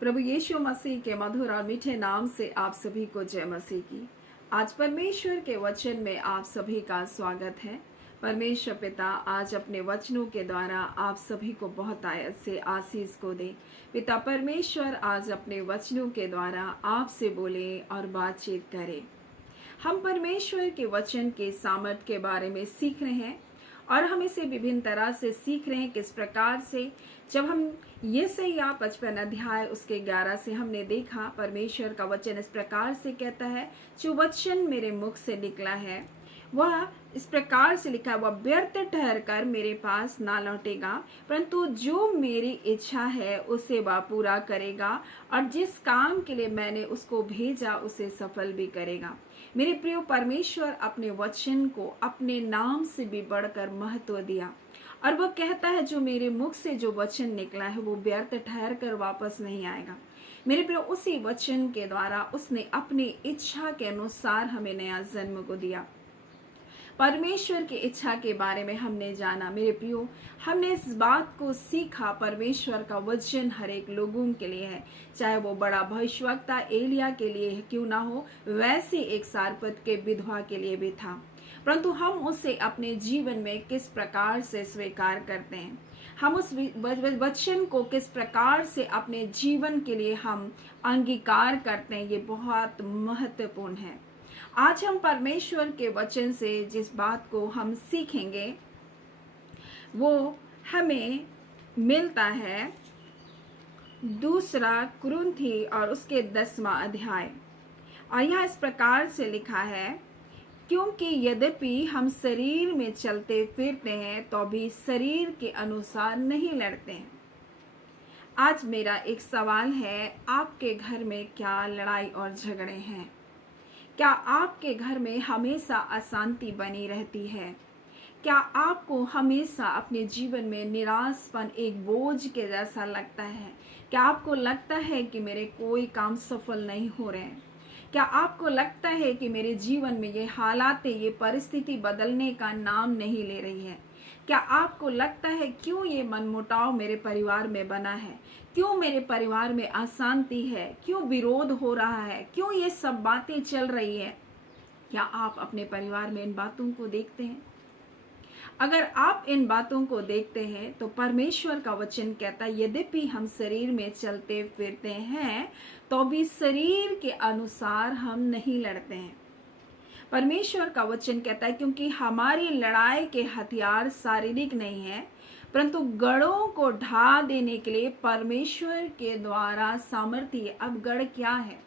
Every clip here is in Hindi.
प्रभु यीशु मसीह के मधुर और मीठे नाम से आप सभी को जय मसीह की। आज परमेश्वर के वचन में आप सभी का स्वागत है। परमेश्वर पिता आज अपने वचनों के द्वारा आप सभी को बहुत आयत से आशीष को दे। पिता परमेश्वर आज अपने वचनों के द्वारा आपसे बोले और बातचीत करे। हम परमेश्वर के वचन के सामर्थ के बारे में सीख रहे हैं और हम इसे विभिन्न तरह से सीख रहे हैं। किस प्रकार से, जब हम यशायाह 55 अध्याय उसके 11 से हमने देखा, परमेश्वर का वचन इस प्रकार से कहता है, जो वचन मेरे मुख से निकला है वह इस प्रकार से लिखा है, वह व्यर्थ ठहर कर मेरे पास ना लौटेगा, परंतु जो मेरी इच्छा है उसे वह पूरा करेगा और जिस काम के लिए मैंने उसको भेजा उसे सफल भी करेगा। मेरे प्रिय, परमेश्वर अपने वचन को अपने नाम से भी बढ़कर महत्व दिया और वह कहता है, जो मेरे मुख से जो वचन निकला है वो व्यर्थ ठहर कर वापस नहीं आएगा। मेरे प्रिय, उसी वचन के द्वारा उसने अपनी इच्छा के अनुसार हमें नया जन्म को दिया। परमेश्वर की इच्छा के बारे में हमने जाना। मेरे प्रियो, हमने इस बात को सीखा, परमेश्वर का वचन हर एक लोगों के लिए है, चाहे वो बड़ा भविष्यवक्ता एलिया के लिए क्यों ना हो, वैसे एक सारपत के विधवा के लिए भी था। परंतु हम उसे अपने जीवन में किस प्रकार से स्वीकार करते हैं, हम उस वचन को किस प्रकार से अपने जीवन के लिए हम अंगीकार करते हैं, ये बहुत महत्वपूर्ण है। आज हम परमेश्वर के वचन से जिस बात को हम सीखेंगे वो हमें मिलता है 2 कुरिन्थी और उसके 10वां अध्याय। और यहाँ इस प्रकार से लिखा है, क्योंकि यद्यपि हम शरीर में चलते फिरते हैं तो भी शरीर के अनुसार नहीं लड़ते हैं। आज मेरा एक सवाल है, आपके घर में क्या लड़ाई और झगड़े हैं? क्या आपके घर में हमेशा अशांति बनी रहती है? क्या आपको हमेशा अपने जीवन में निराशपन एक बोझ के जैसा लगता है? क्या आपको लगता है कि मेरे कोई काम सफल नहीं हो रहे हैं? क्या आपको लगता है कि मेरे जीवन में ये हालात, ये परिस्थिति बदलने का नाम नहीं ले रही है? क्या आपको लगता है क्यों ये मनमुटाव मेरे परिवार में बना है? क्यों मेरे परिवार में अशांति है? क्यों विरोध हो रहा है? क्यों ये सब बातें चल रही है? क्या आप अपने परिवार में इन बातों को देखते हैं? अगर आप इन बातों को देखते हैं तो परमेश्वर का वचन कहता है, यद्यपि हम शरीर में चलते फिरते हैं तो भी शरीर के अनुसार हम नहीं लड़ते हैं। परमेश्वर का वचन कहता है, क्योंकि हमारी लड़ाई के हथियार शारीरिक नहीं है, परंतु गढ़ों को ढा देने के लिए परमेश्वर के द्वारा सामर्थ्य है। अब गढ़ क्या है?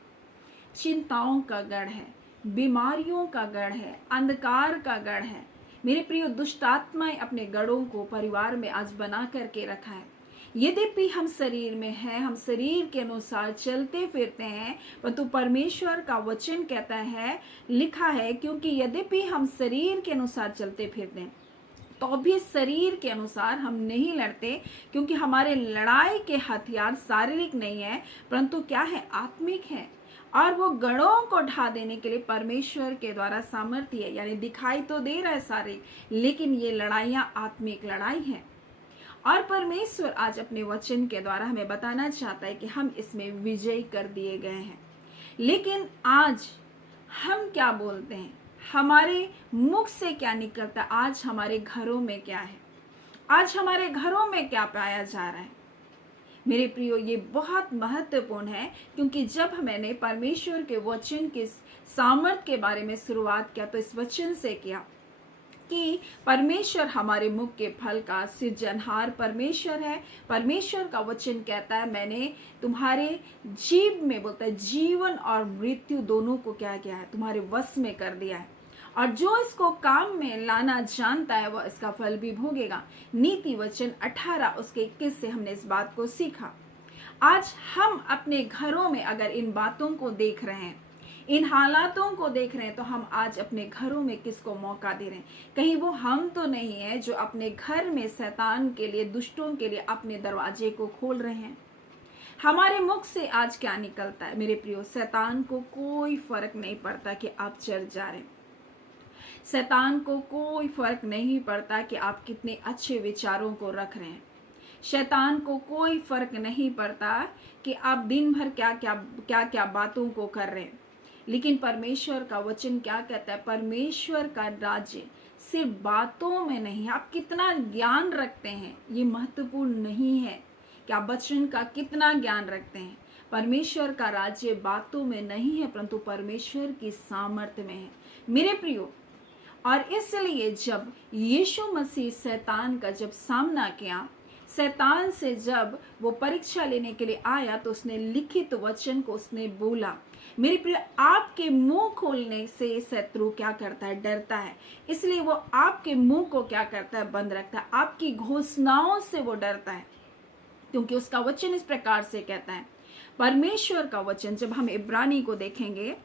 चिंताओं का गढ़ है, बीमारियों का गढ़ है, अंधकार का गढ़ है। मेरे प्रिय, दुष्ट आत्माएं अपने गढ़ों को परिवार में आज बना करके रखा है। यद्यपि हम शरीर में हैं, हम शरीर के अनुसार चलते फिरते हैं, परंतु परमेश्वर का वचन कहता है, लिखा है, क्योंकि यद्यपि हम शरीर के अनुसार चलते फिरते हैं तो भी शरीर के अनुसार हम नहीं लड़ते, क्योंकि हमारे लड़ाई के हथियार शारीरिक नहीं है परंतु क्या है? आत्मिक है। और वो गढ़ों को ढा देने के लिए परमेश्वर के द्वारा सामर्थ्य है। यानी दिखाई तो दे रहा है शारीरिक, लेकिन ये लड़ाइयां आत्मिक लड़ाई है। और परमेश्वर आज अपने वचन के द्वारा हमें बताना चाहता है कि हम इसमें विजयी कर दिए गए हैं। लेकिन आज हम क्या बोलते हैं? हमारे मुख से क्या निकलता है? आज हमारे घरों में क्या है? आज हमारे घरों में क्या पाया जा रहा है? मेरे प्रियो, ये बहुत महत्वपूर्ण है, क्योंकि जब मैंने परमेश्वर के वचन के सामर्थ के बारे में शुरुआत किया तो इस वचन से किया कि परमेश्वर हमारे मुख के फल का सृजनहार परमेश्वर है। परमेश्वर का वचन कहता है, मैंने तुम्हारे जीव में, बोलता है, जीवन और मृत्यु दोनों को क्या किया है? तुम्हारे वश में कर दिया है, और जो इसको काम में लाना जानता है वह इसका फल भी भोगेगा। नीति वचन 18 उसके 21 से हमने इस बात को सीखा। आज हम अपने घरों में अगर इन बातों को देख रहे हैं, इन हालातों को देख रहे हैं, तो हम आज अपने घरों में किसको मौका दे रहे हैं? कहीं वो हम तो नहीं है जो अपने घर में शैतान के लिए, दुष्टों के लिए अपने दरवाजे को खोल रहे हैं? हमारे मुख से आज क्या निकलता है? मेरे प्रियो, शैतान को कोई फर्क नहीं पड़ता कि आप चर्च जा रहे हैं। शैतान को कोई फर्क नहीं पड़ता कि आप कितने अच्छे विचारों को रख रहे हैं। शैतान को कोई फर्क नहीं पड़ता कि आप दिन भर क्या क्या बातों को कर रहे हैं। लेकिन परमेश्वर का वचन क्या कहता है? परमेश्वर का राज्य सिर्फ बातों में नहीं, आप कितना ज्ञान रखते हैं ये महत्वपूर्ण नहीं है कि आप वचन का कितना ज्ञान रखते हैं। परमेश्वर का राज्य बातों में नहीं है, परंतु परमेश्वर की सामर्थ्य में है मेरे प्रियो। और इसलिए जब यीशु मसीह शैतान का जब सामना किया, शैतान से जब वो परीक्षा लेने के लिए आया, तो उसने लिखित वचन को उसने बोला। मेरे प्रिय, आपके मुंह खोलने से शत्रु क्या करता है? डरता है। इसलिए वो आपके मुंह को क्या करता है? बंद रखता है। आपकी घोषणाओं से वो डरता है, क्योंकि उसका वचन इस प्रकार से कहता है। परमेश्वर का वचन जब हम इब्रानी को देखेंगे,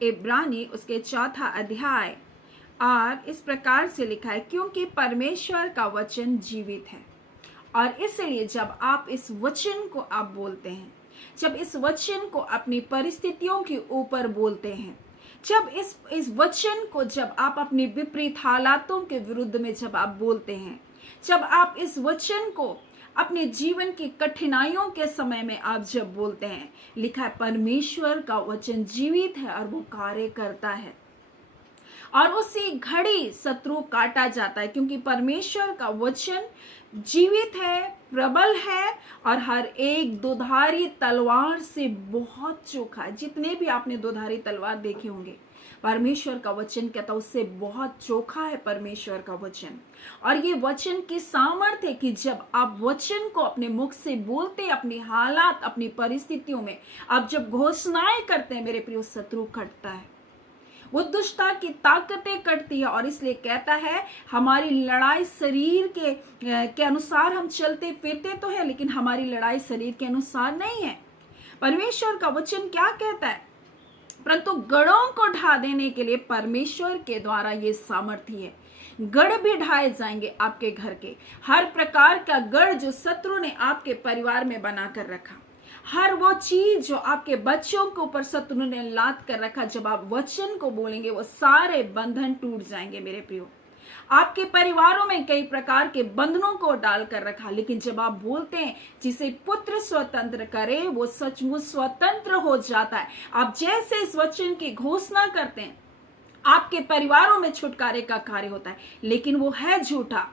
इब्रानी उसके 4 अध्याय और इस प्रकार से लिखा है, क्योंकि परमेश्वर का वचन जीवित है। और इसलिए जब आप इस वचन को आप बोलते हैं, जब इस वचन को अपनी परिस्थितियों के ऊपर बोलते हैं, जब इस वचन को जब आप अपनी विपरीत हालातों के विरुद्ध में जब आप बोलते हैं, जब आप इस वचन को अपने जीवन की कठिनाइयों के समय में आप जब बोलते हैं, लिखा है परमेश्वर का वचन जीवित है और वो कार्य करता है। और उसी घड़ी शत्रु काटा जाता है, क्योंकि परमेश्वर का वचन जीवित है, प्रबल है और हर एक दोधारी तलवार से बहुत चोखा है। जितने भी आपने दोधारी तलवार देखे होंगे, परमेश्वर का वचन कहता है उससे बहुत चोखा है परमेश्वर का वचन। और ये वचन की सामर्थ्य है कि जब आप वचन को अपने मुख से बोलते, अपनी हालात, अपनी परिस्थितियों में आप जब घोषणाएं करते हैं, मेरे प्रिय, शत्रु कटता है, वो दुष्टता की ताकतें कटती है। और इसलिए कहता है हमारी लड़ाई शरीर के अनुसार हम चलते फिरते तो है, लेकिन हमारी लड़ाई शरीर के अनुसार नहीं है। परमेश्वर का वचन क्या कहता है? परंतु गढ़ों को ढा देने के लिए परमेश्वर के द्वारा ये सामर्थ्य है। गढ़ भी ढाए जाएंगे आपके घर के। हर प्रकार का गढ़ जो शत्रु ने आपके परिवार में बना कर रखा, हर वो चीज जो आपके बच्चों के ऊपर शत्रु ने लाद कर रखा, जब आप वचन को बोलेंगे वो सारे बंधन टूट जाएंगे मेरे प्रियो। आपके परिवारों में कई प्रकार के बंधनों को डाल कर रखा, लेकिन जब आप बोलते हैं जिसे पुत्र स्वतंत्र करे, वो सचमुच स्वतंत्र हो जाता है। आप जैसे इस वचन की घोषणा करते हैं, आपके परिवारों में छुटकारे का कार्य होता है, लेकिन वो है झूठा।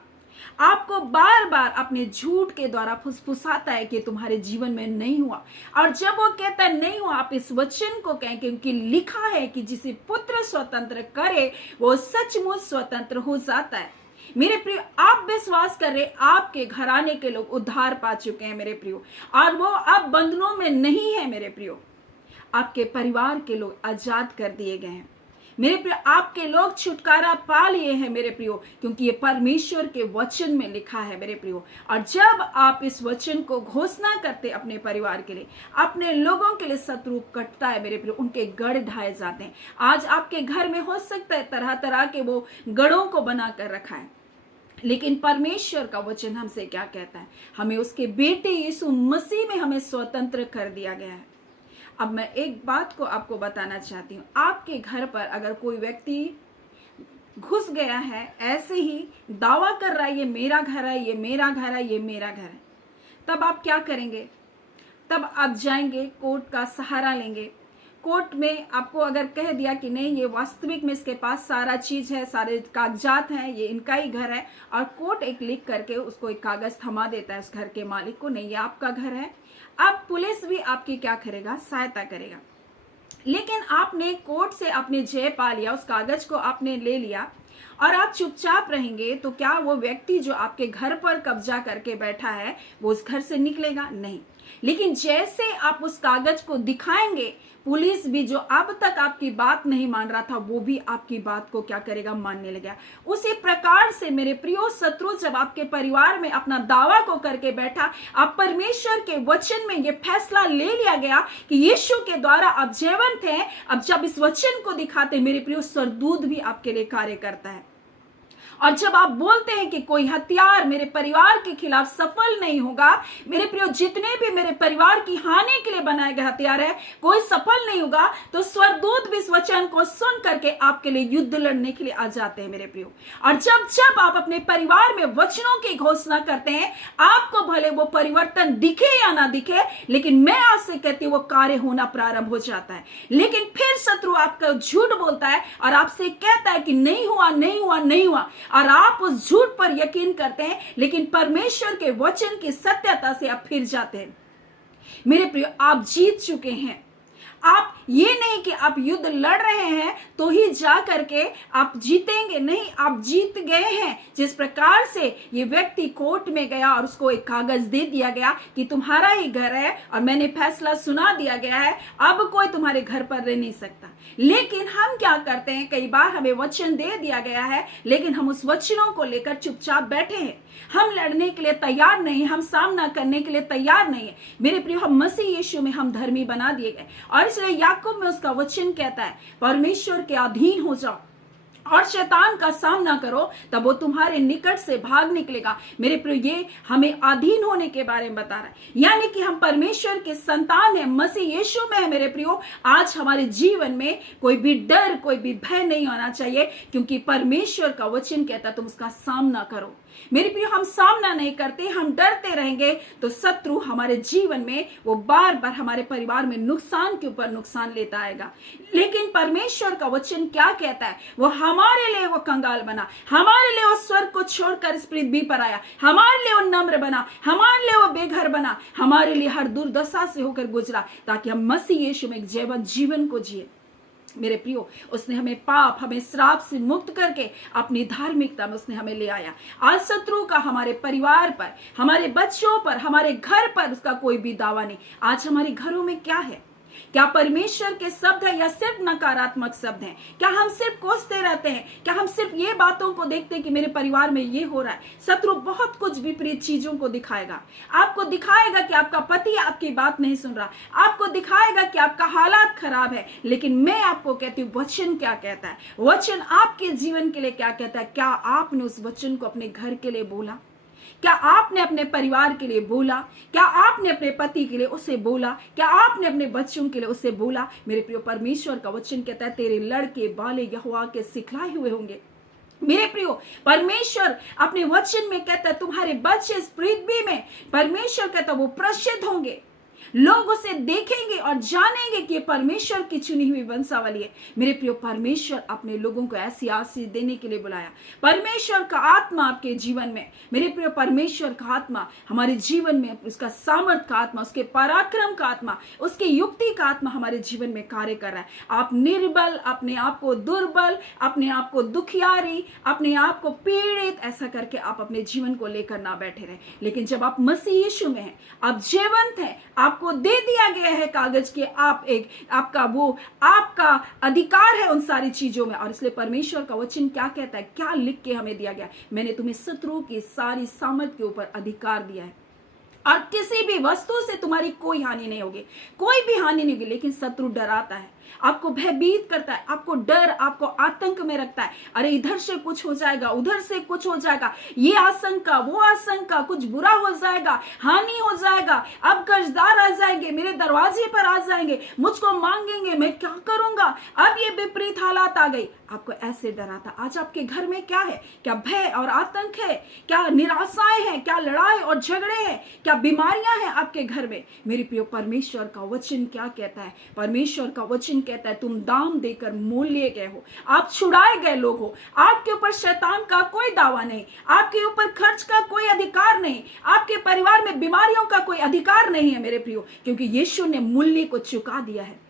आपको बार बार अपने झूठ के द्वारा फुसफुसाता है कि तुम्हारे जीवन में नहीं हुआ। और जब वो कहता है नहीं हुआ, आप इस वचन को कहें, क्योंकि लिखा है कि जिसे पुत्र स्वतंत्र करे वो सचमुच स्वतंत्र हो जाता है। मेरे प्रियो, आप विश्वास कर रहे, आपके घराने के लोग उद्धार पा चुके हैं मेरे प्रियो, और वो अब बंधनों में नहीं है मेरे प्रियो। आपके परिवार के लोग आजाद कर दिए गए हैं मेरे प्रियो, आपके लोग छुटकारा पा लिए हैं मेरे प्रियो, क्योंकि ये परमेश्वर के वचन में लिखा है मेरे प्रियो। और जब आप इस वचन को घोषणा करते अपने परिवार के लिए, अपने लोगों के लिए, शत्रु कटता है मेरे प्रियो, उनके गढ़ ढाए जाते हैं। आज आपके घर में हो सकता है तरह तरह के वो गढ़ों को बना कर रखा है, लेकिन परमेश्वर का वचन हमसे क्या कहता है? हमें उसके बेटे यीशु मसीह में हमें स्वतंत्र कर दिया गया है। अब मैं एक बात को आपको बताना चाहती हूँ। आपके घर पर अगर कोई व्यक्ति घुस गया है, ऐसे ही दावा कर रहा है ये मेरा घर है, ये मेरा घर है, ये मेरा घर है, तब आप क्या करेंगे? तब आप जाएंगे, कोर्ट का सहारा लेंगे। कोर्ट में आपको अगर कह दिया कि नहीं, ये वास्तविक में इसके पास सारा चीज है, सारे कागजात हैं, ये इनका ही घर है, और कोर्ट एक लिख करके उसको एक कागज थमा देता है उस घर के मालिक को, नहीं ये आपका घर है। अब पुलिस भी आपकी क्या करेगा? सहायता करेगा। लेकिन आपने कोर्ट से अपने जय पा लिया, उस कागज को आपने ले लिया और आप चुपचाप रहेंगे, तो क्या वो व्यक्ति जो आपके घर पर कब्जा करके बैठा है वो उस घर से निकलेगा? नहीं। लेकिन जैसे आप उस कागज को दिखाएंगे, पुलिस भी जो अब तक आपकी बात नहीं मान रहा था, वो भी आपकी बात को क्या करेगा? मानने लगेगा। उसी प्रकार से मेरे प्रियो, शत्रु जब आपके परिवार में अपना दावा को करके बैठा, अब परमेश्वर के वचन में ये फैसला ले लिया गया कि यीशु के द्वारा आप जीवंत हैं। अब जब इस वचन को दिखाते मेरे प्रियो, स्वर्गदूत भी आपके लिए कार्य करता है। और जब आप बोलते हैं कि कोई हथियार मेरे परिवार के खिलाफ सफल नहीं होगा, मेरे प्रियो, जितने भी मेरे परिवार की हानि के लिए बनाए गए हथियार है, कोई सफल नहीं होगा, तो स्वर्गदूत भी इस वचन को सुन करके आपके लिए युद्ध लड़ने के लिए आ जाते हैं मेरे प्रियो। और जब जब आप अपने परिवार में वचनों की घोषणा करते हैं, आपको भले वो परिवर्तन दिखे या ना दिखे, लेकिन मैं आपसे कहती हूँ वो कार्य होना प्रारंभ हो जाता है। लेकिन फिर शत्रु आपका झूठ बोलता है और आपसे कहता है कि नहीं हुआ, नहीं हुआ, नहीं हुआ, और आप उस झूठ पर यकीन करते हैं, लेकिन परमेश्वर के वचन की सत्यता से आप फिर जाते हैं। मेरे प्रिय, आप जीत चुके हैं। आप ये नहीं कि आप युद्ध लड़ रहे हैं तो ही जा करके आप जीतेंगे, नहीं, आप जीत गए हैं। जिस प्रकार से ये व्यक्ति कोर्ट में गया और उसको एक कागज दे दिया गया कि तुम्हारा ही घर है और मैंने फैसला सुना दिया गया है, अब कोई तुम्हारे घर पर रह नहीं सकता। लेकिन हम क्या करते हैं, कई बार हमें वचन दे दिया गया है, लेकिन हम उस वचनों को लेकर चुपचाप बैठे हैं। हम लड़ने के लिए तैयार नहीं, हम सामना करने के लिए तैयार नहीं है। मेरे प्रिय, हम मसीह यीशु में हम धर्मी बना दिए गए, और इसलिए याकूब में उसका वचन कहता है, परमेश्वर के अधीन हो जाओ और शैतान का सामना करो, तब वो तुम्हारे निकट से भाग निकलेगा। मेरे प्रिय, ये हमें अधीन होने के बारे में बता रहा है, यानी कि हम परमेश्वर के संतान है, मसीह यीशु में है। मेरे प्रियो, आज हमारे जीवन में कोई भी डर, कोई भी भय नहीं होना चाहिए, क्योंकि परमेश्वर का वचन कहता है तुम उसका सामना करो। मेरे प्रियो, हम सामना नहीं करते, हम डरते रहेंगे, तो शत्रु हमारे जीवन में वो बार बार हमारे परिवार में नुकसान के ऊपर नुकसान लेता आएगा। लेकिन परमेश्वर का वचन क्या कहता है, वो हमारे लिए वो कंगाल बना, हमारे लिए वो स्वर्ग को छोड़कर इस पृथ्वी पर आया, हमारे लिए वो नम्र बना, हमारे लिए वो बेघर बना, हमारे लिए हर दुर्दशा से होकर गुजरा, ताकि हम मसीह यीशु में एक जीवन को जिए। मेरे प्रियो, उसने हमें पाप, हमें श्राप से मुक्त करके अपनी धार्मिकता में उसने हमें ले आया। आज शत्रु का हमारे परिवार पर, हमारे बच्चों पर, हमारे घर पर उसका कोई भी दावा नहीं। आज हमारे घरों में क्या है? क्या परमेश्वर के शब्द है या सिर्फ नकारात्मक शब्द हैं? क्या हम सिर्फ कोसते रहते हैं? क्या हम सिर्फ ये बातों को देखते हैं कि मेरे परिवार में ये हो रहा है? शत्रु बहुत कुछ विपरीत चीजों को दिखाएगा। आपको दिखाएगा कि आपका पति आपकी बात नहीं सुन रहा, आपको दिखाएगा कि आपका हालात खराब है। लेकिन मैं आपको कहती हूँ, वचन क्या कहता है, वचन आपके जीवन के लिए क्या कहता है? क्या आपने उस वचन को अपने घर के लिए बोला? क्या आपने अपने परिवार के लिए बोला? क्या आपने अपने पति के लिए उसे बोला? क्या आपने अपने बच्चों के लिए उसे बोला? मेरे प्रिय, परमेश्वर का वचन कहता है तेरे लड़के बाले यहोवा के सिखलाए हुए होंगे। मेरे प्रियो, परमेश्वर अपने वचन में कहता है तुम्हारे बच्चे इस पृथ्वी में, परमेश्वर कहता है वो प्रसिद्ध होंगे। लोग उसे देखेंगे और जानेंगे कि परमेश्वर की चुनी हुई वंशावली है। मेरे प्रियो, परमेश्वर अपने लोगों को ऐसी आशीष देने के लिए बुलाया। परमेश्वर का आत्मा आपके जीवन में, मेरे प्रियो, परमेश्वर का आत्मा हमारे जीवन में, उसका सामर्थ का आत्मा, उसके पराक्रम का आत्मा, उसकी युक्ति का आत्मा हमारे जीवन में कार्य कर रहा है। आप निर्बल, अपने आप को दुर्बल, अपने आप को दुखियारी, अपने आप को पीड़ित ऐसा करके आप अपने जीवन को लेकर ना बैठे रहे। लेकिन जब आप मसीह यीशु में हैं, आप जीवंत हैं, आपको दे दिया गया है कागज के, आप एक आपका अधिकार है उन सारी चीजों में। और इसलिए परमेश्वर का वचन क्या कहता है, क्या लिख के हमें दिया गया? मैंने तुम्हें शत्रु की सारी सामर्थ के ऊपर अधिकार दिया है और किसी भी वस्तु से तुम्हारी कोई हानि नहीं होगी, कोई भी हानि नहीं होगी। लेकिन शत्रु डराता है, आपको भयभीत करता है, आपको डर, आपको आतंक में रखता है। अरे इधर से कुछ हो जाएगा, उधर से कुछ हो जाएगा, ये आशंका, वो आशंका, कुछ बुरा हो जाएगा, हानि हो जाएगा, अब कर्जदार आ जाएंगे, मेरे दरवाजे पर आ जाएंगे, मुझको मांगेंगे, मैं क्या करूंगा, अब ये विपरीत हालात आ गई। आपको ऐसे डराता। आज आपके घर में क्या है? क्या भय और आतंक है? क्या निराशाएं हैं? क्या लड़ाई और झगड़े हैं? क्या बीमारियां हैं आपके घर में? मेरे प्रिय, परमेश्वर का वचन क्या कहता है? परमेश्वर का वचन कहता है तुम दाम देकर मोल लिए गए हो, आप छुड़ाए गए लोग हो, आपके ऊपर शैतान का कोई दावा नहीं, आपके ऊपर खर्च का कोई अधिकार नहीं, आपके परिवार में बीमारियों का कोई अधिकार नहीं है मेरे प्रियो, क्योंकि यीशु ने मूल्य को चुका दिया है।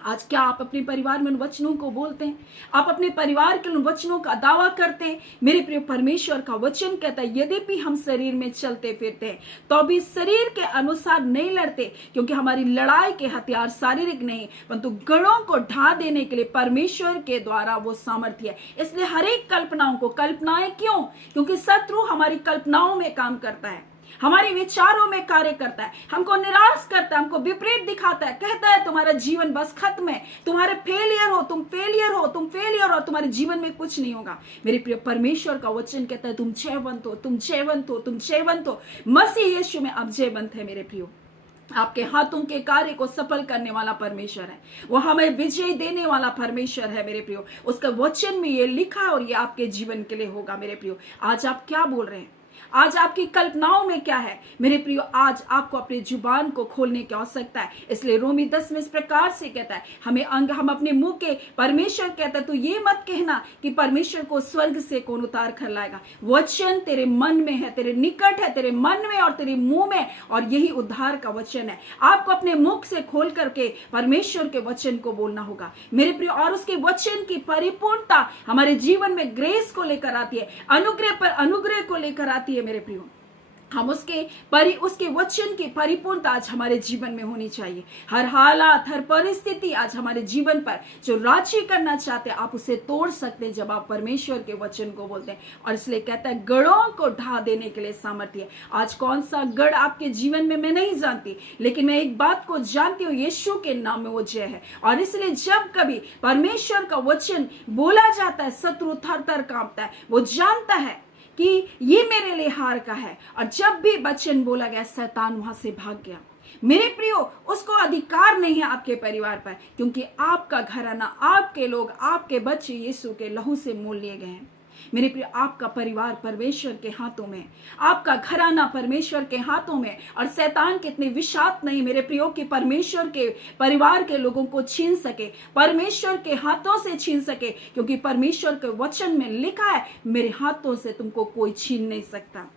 आज क्या आप अपने परिवार में उन वचनों को बोलते हैं? आप अपने परिवार के उन वचनों का दावा करते हैं? मेरे प्रिय, परमेश्वर का वचन कहता है यद्यपि हम शरीर में चलते फिरते हैं तो भी शरीर के अनुसार नहीं लड़ते, क्योंकि हमारी लड़ाई के हथियार शारीरिक नहीं परंतु गढ़ों को ढा देने के लिए परमेश्वर के द्वारा वो सामर्थ्य है। इसलिए हर एक कल्पनाओं को, कल्पनाएं क्यों? क्योंकि शत्रु हमारी कल्पनाओं में काम करता है। हमारे विचारों में कार्य करता है, हमको निराश करता है, हमको विपरीत दिखाता है, कहता है तुम्हारा जीवन बस खत्म है, तुम्हारे फेलियर हो, तुम फेलियर हो, तुम फेलियर हो, तुम्हारे जीवन में कुछ नहीं होगा। मेरे प्रिय, परमेश्वर का वचन कहता है तुम जयवंत हो, तुम जयवंत हो, तुम जयवंत हो। मसीह यीशु में आप जयवंत है मेरे प्रियो। आपके हाथों के कार्य को सफल करने वाला परमेश्वर है, वो हमें विजय देने वाला परमेश्वर है मेरे प्रियो। उसका वचन में ये लिखा है और ये आपके जीवन के लिए होगा मेरे प्रियो। आज आप क्या बोल रहे हैं? आज आपकी कल्पनाओं में क्या है मेरे प्रियो? आज आपको अपनी जुबान को खोलने की आवश्यकता है। इसलिए रोमी 10 में इस प्रकार से कहता है, हम अपने मुंह के, परमेश्वर कहता है तो ये मत कहना कि परमेश्वर को स्वर्ग से कौन उतार कर लाएगा। वचन तेरे मन में है, तेरे निकट है, तेरे मन में और तेरे मुंह में, और यही उद्धार का वचन है। आपको अपने मुख से खोल करके परमेश्वर के वचन को बोलना होगा मेरे प्रियो। और उसके वचन की परिपूर्णता हमारे जीवन में ग्रेस को लेकर आती है, अनुग्रह पर अनुग्रह को लेकर आती है मेरे प्रियो। हम उसके वचन की परिपूर्णता आज हमारे जीवन में होनी चाहिए। हर हालात, हर परिस्थिति आज हमारे जीवन पर जो राज्य करना चाहते हैं, आप उसे तोड़ सकते हैं जब आप परमेश्वर के वचन को बोलते हैं। और इसलिए कहता है गढ़ों को ढा देने के लिए सामर्थ्य है। आज कौन सा गढ़ आपके जीवन में मैं नहीं जानती, लेकिन मैं एक बात को जानती हूँ, यीशु के नाम में वो जय है। और इसलिए जब कभी परमेश्वर का वचन बोला जाता है, शत्रु थर थर कांपता है। वो जानता है कि ये मेरे लिए हार का है, और जब भी वचन बोला गया शैतान वहां से भाग गया। मेरे प्रियो, उसको अधिकार नहीं है आपके परिवार पर, क्योंकि आपका घराना, आपके लोग, आपके बच्चे यीशु के लहू से मोल लिए गए हैं। मेरे प्रिय, आपका परिवार परमेश्वर के हाथों में, आपका घराना परमेश्वर के हाथों में। और शैतान कितने विषाक्त नहीं मेरे प्रियो कि परमेश्वर के परिवार के लोगों को छीन सके, परमेश्वर के हाथों से छीन सके, क्योंकि परमेश्वर के वचन में लिखा है मेरे हाथों से तुमको कोई छीन नहीं सकता।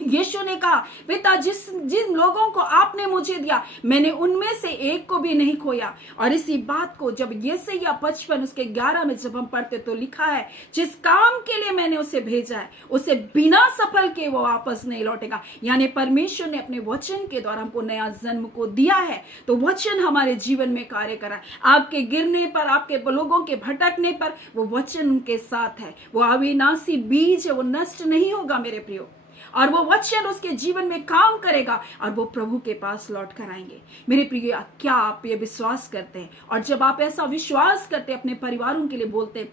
यीशु ने कहा, पिता जिन लोगों को आपने मुझे दिया, मैंने उनमें से एक को भी नहीं खोया। और इसी बात को जब यशायाह 55 उसके 11 में जब हम पढ़ते तो लिखा है, जिस काम के लिए मैंने उसे भेजा है उसे बिना सफल के वो वापस नहीं लौटेगा। यानी परमेश्वर ने अपने वचन के द्वारा हमको नया जन्म को दिया है, तो वचन हमारे जीवन में कार्य करा। आपके गिरने पर, आपके लोगों के भटकने पर वो वचन उनके साथ है। वो अविनाशी बीज है, वो नष्ट नहीं होगा मेरे प्रियो। और वो वचन उसके जीवन में काम करेगा और वो प्रभु के पास लौट कर आएंगे। मेरे प्रिय, क्या आप ये विश्वास करते हैं? और जब आप ऐसा विश्वास करते हैं, अपने परिवारों के लिए बोलते हैं,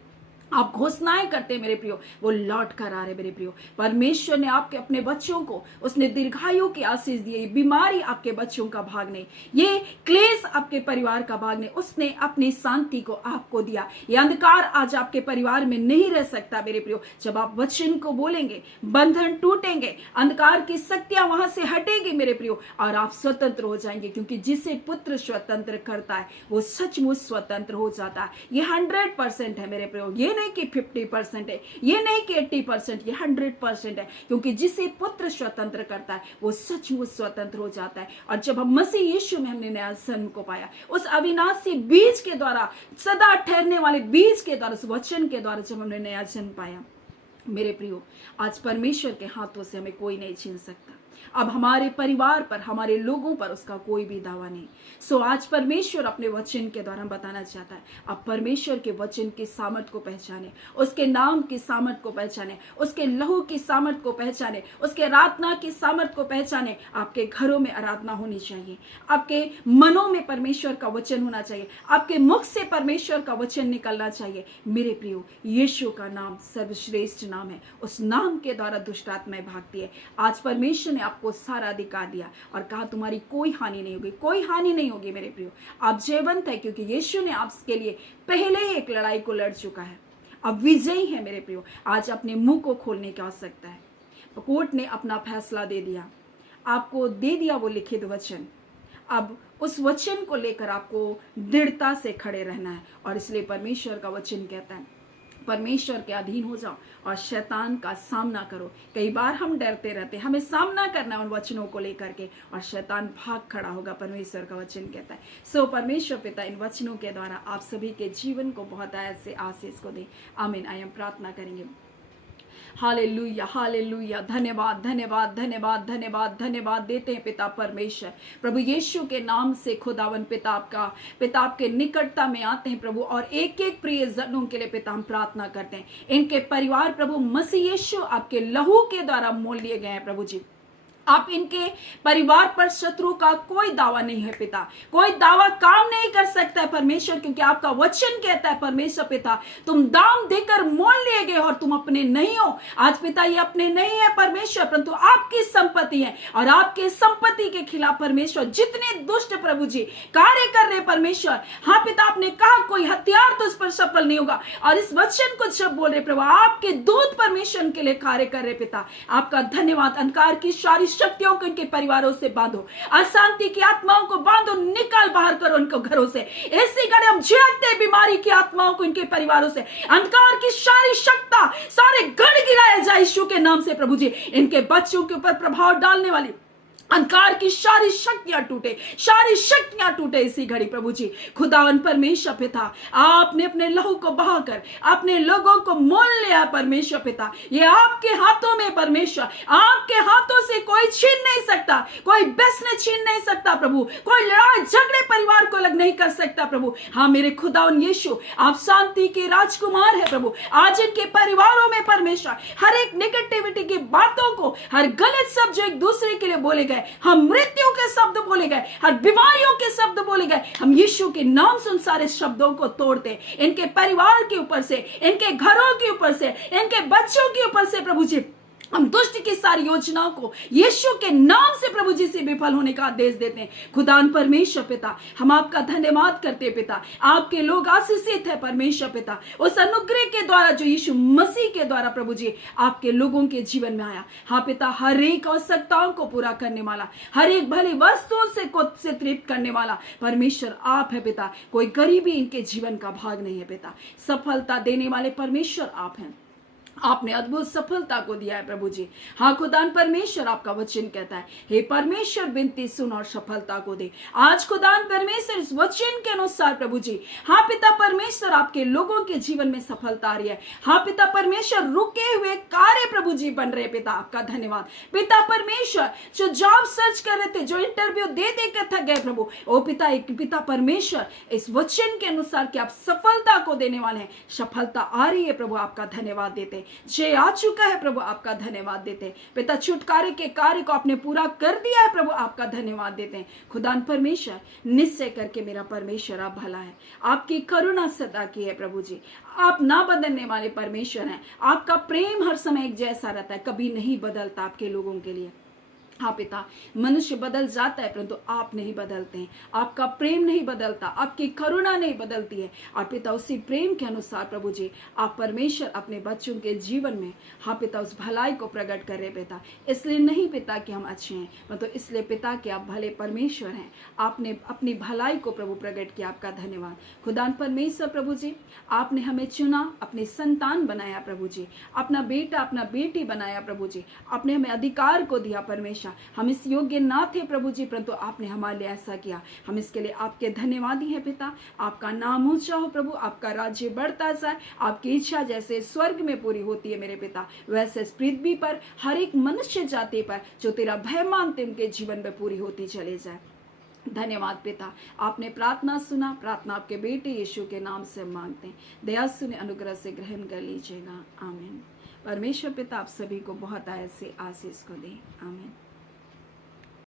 आप घोषणाएं करते हैं मेरे प्रियो, वो लौट कर आ रहे मेरे प्रियो। परमेश्वर ने आपके अपने बच्चों को, उसने दीर्घायु की आशीष दी। ये बीमारी आपके बच्चों का भाग नहीं, ये क्लेश आपके परिवार का भाग नहीं, उसने अपनी शांति को आपको दिया। ये अंधकार आज आपके परिवार में नहीं रह सकता मेरे प्रियो। जब आप वचन को बोलेंगे, बंधन टूटेंगे, अंधकार की शक्तियां वहां से हटेगी मेरे प्रियो, और आप स्वतंत्र हो जाएंगे। क्योंकि जिसे पुत्र स्वतंत्र करता है वो सचमुच स्वतंत्र हो जाता है। ये 100% है मेरे प्रियो। ये नहीं कि 50% है, ये नहीं कि 80%, ये 100% है। क्योंकि जिसे पुत्र स्वतंत्र करता है वो सचमुच स्वतंत्र हो जाता है। और जब हम मसीह यीशु में हमने नया जन्म को पाया, उस अविनाशी बीज के द्वारा, सदा ठहरने वाले बीज के द्वारा, उस वचन के द्वारा जब हमने नया जन्म पाया मेरे प्रियो, आज परमेश्वर के हाथों से हमें कोई नहीं छीन सकता। अब हमारे परिवार पर, हमारे लोगों पर उसका कोई भी दावा नहीं। सो आज परमेश्वर अपने वचन के द्वारा बताना चाहता है, अब परमेश्वर के वचन की सामर्थ को पहचाने, उसके नाम की सामर्थ को पहचाने, उसके लहू की सामर्थ को पहचाने, उसके आराधना की सामर्थ को पहचाने। आपके घरों में आराधना होनी चाहिए, आपके मनों में परमेश्वर का वचन होना चाहिए, आपके मुख से परमेश्वर का वचन निकलना चाहिए। मेरे प्रियो, यीशु का नाम सर्वश्रेष्ठ नाम है। उस नाम के द्वारा दुष्ट आत्माएं भागती है। आज परमेश्वर ने आपको सारा अधिकार दिया और कहा तुम्हारी कोई हानि नहीं होगी, कोई हानि नहीं होगी मेरे प्रियो। आप जयवंत है, क्योंकि यीशु ने आपके लिए पहले ही एक लड़ाई को लड़ चुका है। अब विजयी है मेरे प्रियो। आज अपने मुंह को खोलने की आवश्यकता है। कोर्ट ने अपना फैसला दे दिया, आपको दे दिया वो लिखित वचन। अब उस वचन को लेकर आपको दृढ़ता से खड़े रहना है। और इसलिए परमेश्वर का वचन कहता है, परमेश्वर के अधीन हो जाओ और शैतान का सामना करो। कई बार हम डरते रहते हैं, हमें सामना करना है उन वचनों को लेकर के, और शैतान भाग खड़ा होगा, परमेश्वर का वचन कहता है। सो परमेश्वर पिता इन वचनों के द्वारा आप सभी के जीवन को बहुत ऐसे आशीष को दे। आमीन। आइए हम प्रार्थना करेंगे। Hallelujah, hallelujah. धन्यवाद, धन्यवाद, धन्यवाद, धन्यवाद, धन्यवाद देते हैं पिता परमेश्वर। प्रभु यीशु के नाम से खुदावन पिता आपके निकटता में आते हैं प्रभु, और एक एक प्रिय जनों के लिए पिता हम प्रार्थना करते हैं। इनके परिवार प्रभु मसीह यीशु आपके लहू के द्वारा मोल लिए गए हैं प्रभु जी। आप इनके परिवार पर शत्रु का कोई दावा नहीं है पिता, कोई दावा काम नहीं कर सकता है परमेश्वर, क्योंकि आपका वचन कहता है परमेश्वर पिता, तुम दाम देकर मोल लिए गए और तुम अपने नहीं हो। आज पिता ये अपने नहीं है परमेश्वर, परंतु आपकी संपत्ति है, और आपके संपत्ति के खिलाफ परमेश्वर जितने दुष्ट प्रभु जी कार्य कर रहे परमेश्वर, हाँ पिता आपने कहा कोई हथियार तो उस पर सफल नहीं होगा, और इस वचन को जब बोल रहे प्रभु आपके दूत परमेश्वर के लिए कार्य कर रहे पिता, आपका धन्यवाद। अंधकार की सारी शक्तियों को इनके परिवारों से बांधो, अशांति की आत्माओं को बांधो, निकाल बाहर करो इनको घरों से। इसी घड़ी हम झिड़कते बीमारी की आत्माओं को इनके परिवारों से, अंधकार की सारी शक्ति सारे गढ़ गिराया जाए यीशु के नाम से प्रभु जी। इनके बच्चों के ऊपर प्रभाव डालने वाली अंधकार की सारी शक्तियां टूटे, सारी शक्तियां टूटे इसी घड़ी प्रभु जी। खुदावन परमेश्वर पिता, आपने अपने लहू को बहाकर अपने लोगों को मोल लिया परमेश्वर पिता, ये आपके हाथों में परमेश्वर, आपके हाथों से कोई छीन नहीं सकता, कोई बेसने छीन नहीं सकता प्रभु, कोई लड़ाई झगड़े परिवार को अलग नहीं कर सकता प्रभु। हाँ मेरे खुदावन यीशु, आप शांति के राजकुमार है प्रभु। आज इनके परिवारों में परमेश्वर हर एक नेगेटिविटी की बातों को, हर गलत शब्द जो एक दूसरे के लिए बोले गए, हम मृत्यु के शब्द बोले गए, हर बीमारियों के शब्द बोले गए, हम यीशु के नाम से उन सारे शब्दों को तोड़ते, इनके परिवार के ऊपर से, इनके घरों के ऊपर से, इनके बच्चों के ऊपर से प्रभु जी, हम दुष्ट की सारी योजनाओं को यीशु के नाम से प्रभु जी से विफल होने का आदेश देते हैं। खुदान परमेश्वर पिता, हम आपका धन्यवाद करते हैं पिता, आपके लोग आशीषित है परमेश्वर पिता, उस अनुग्रह के द्वारा जो यीशु मसीह के द्वारा प्रभु जी आपके लोगों के जीवन में आया। हाँ पिता, हर एक आवश्यकताओं को पूरा करने वाला, हर एक भली वस्तुओं से तृप्त करने वाला परमेश्वर आप है पिता। कोई गरीबी इनके जीवन का भाग नहीं है पिता, सफलता देने वाले परमेश्वर आप हैं। आपने अद्भुत सफलता को दिया है प्रभु जी। हाँ खुदान परमेश्वर, आपका वचन कहता है हे परमेश्वर विनती सुन और सफलता को दे। आज खुदान परमेश्वर इस वचन के अनुसार प्रभु जी, हाँ पिता परमेश्वर आपके लोगों के जीवन में सफलता आ रही है। हाँ पिता परमेश्वर, रुके हुए कार्य प्रभु जी बन रहे पिता, आपका धन्यवाद। पिता परमेश्वर, जो जॉब सर्च कर रहे थे, जो इंटरव्यू दे कर थक गए प्रभु, ओ पिता एक पिता परमेश्वर, इस वचन के अनुसार कि आप सफलता को देने वाले हैं, सफलता आ रही है प्रभु, आपका धन्यवाद देते। जय आ चुका है प्रभु, आपका धन्यवाद देते पिता। छुटकारे के कार्य को आपने पूरा कर दिया है प्रभु, आपका धन्यवाद देते हैं। खुदान परमेश्वर, निश्चय करके मेरा परमेश्वर आप भला है, आपकी करुणा सदा की है प्रभु जी। आप ना बदलने वाले परमेश्वर हैं, आपका प्रेम हर समय एक जैसा रहता है, कभी नहीं बदलता आपके लोगों के लिए। हाँ पिता, मनुष्य बदल जाता है परंतु आप नहीं बदलते हैं, आपका प्रेम नहीं बदलता, आपकी करुणा नहीं बदलती है। और पिता उसी प्रेम के अनुसार प्रभु जी आप परमेश्वर अपने बच्चों के जीवन में, हाँ पिता, उस भलाई को प्रकट कर रहे पिता। इसलिए नहीं पिता कि हम अच्छे हैं, परंतु इसलिए पिता कि आप भले परमेश्वर हैं, आपने अपनी भलाई को प्रभु प्रकट किया, आपका धन्यवाद। खुदान परमेश्वर प्रभु जी, आपने हमें चुना, अपने संतान बनाया प्रभु जी, अपना बेटा अपना बेटी बनाया प्रभु जी, आपने हमें अधिकार को दिया परमेश्वर। हम इस योग्य ना थे प्रभु जी, परंतु आपने हमारे लिए ऐसा किया, हम इसके लिए आपके धन्यवादी हैं पिता। आपका नाम ऊंचा हो प्रभु, आपका राज्य बढ़ता जाए, आपकी इच्छा जैसे स्वर्ग में पूरी होती है मेरे पिता, वैसे इस पृथ्वी पर हर एक मनुष्य जाति पर जो तेरा भय मानते उनके जीवन में पूरी होती चले जाए। धन्यवाद पिता, आपने प्रार्थना सुना, प्रार्थना आपके बेटे यीशु के नाम से मांगते हैं, दया सुने, अनुग्रह से ग्रहण कर लीजिएगा, आमीन। परमेश्वर पिता आप सभी को बहुत आयत से आशीष को दे, आमीन।